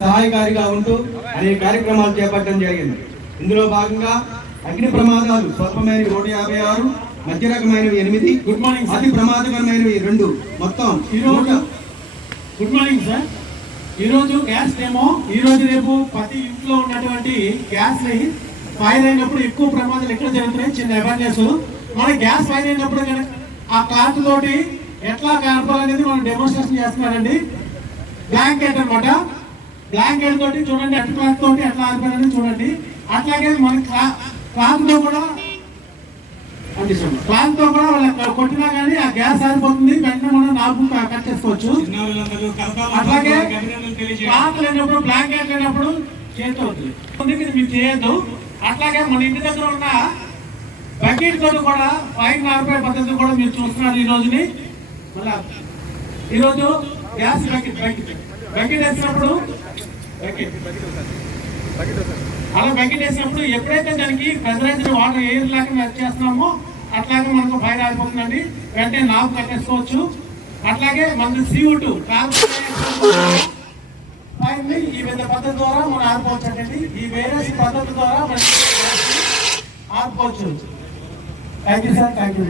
సహాయకారిగా ఉంటూ అనేక కార్యక్రమాలు చేపట్టడం జరిగింది. ఇందులో భాగంగా అగ్ని ప్రమాదాలు స్వల్పమైనవి నూట యాభై ఆరు మధ్య రకమైనవి ఎనిమిది గుడ్ మార్నింగ్ అతి ప్రమాదకరమైనవి రెండు. మొత్తం ఈరోజు గుడ్ మార్నింగ్ సార్ ఈరోజు గ్యాస్ డెమో ఈరోజు రేపు ప్రతి ఇంట్లో ఉన్నటువంటి గ్యాస్ ఫైర్ అయినప్పుడు ఎక్కువ ప్రమాదాలు ఎక్కడ జరుగుతున్నాయి? చిన్న అవేర్నెస్. మన గ్యాస్ ఫైర్ అయినప్పుడు ఆ క్లాత్ తోటి ఎట్లా కలపాలనేది మనం డెమోన్స్ట్రేషన్ చేస్తున్నారండి. బ్లాంకెట్ అన్నమాట బ్లాంకెట్ తోటి చూడండి అటు క్లాత్ తోటి ఎట్లా ఆరిపోయాలని చూడండి. అట్లాగే మన క్లాత్తో కూడా క్లాత్తో కూడా కొట్టినా కానీ ఆ గ్యాస్ ఆరిపోతుంది వెంటనే మనం నాలుగు కట్ చేసుకోవచ్చు. అట్లాగే క్లాత్ లేనప్పుడు బ్లాంకెట్ లేనప్పుడు చేతి అవుతుంది. అందుకే మీరు చేయొద్దు. అట్లాగే మన ఇంటి దగ్గర ఉన్న బకెట్ తోటి కూడా పైన నారిపోయే పద్ధతి కూడా మీరు చూస్తున్నారు ఈ రోజుని. మళ్ళా ఈరోజు గ్యాస్ బకెట్ బకెట్ బకెట్ వేసినప్పుడు అలా బకెట్ వేసినప్పుడు ఎప్పుడైతే దానికి ప్రెజరైజ్డ్ వాటర్ ఎయిర్ లాగా మేము చేస్తున్నామో అట్లాగే మనకు ఫైర్ ఆగిపోతుందండి. వెంటనే నాపు కట్టేసుకోవచ్చు. అట్లాగే మనకు సీఓ టూ ఫైర్ని ఈ విధ పద్ధతి ద్వారా మనం ఆడుకోవచ్చు అండి. ఈ వేరే పద్ధతి ద్వారా మనం ఆడుకోవచ్చు thank you sir thank you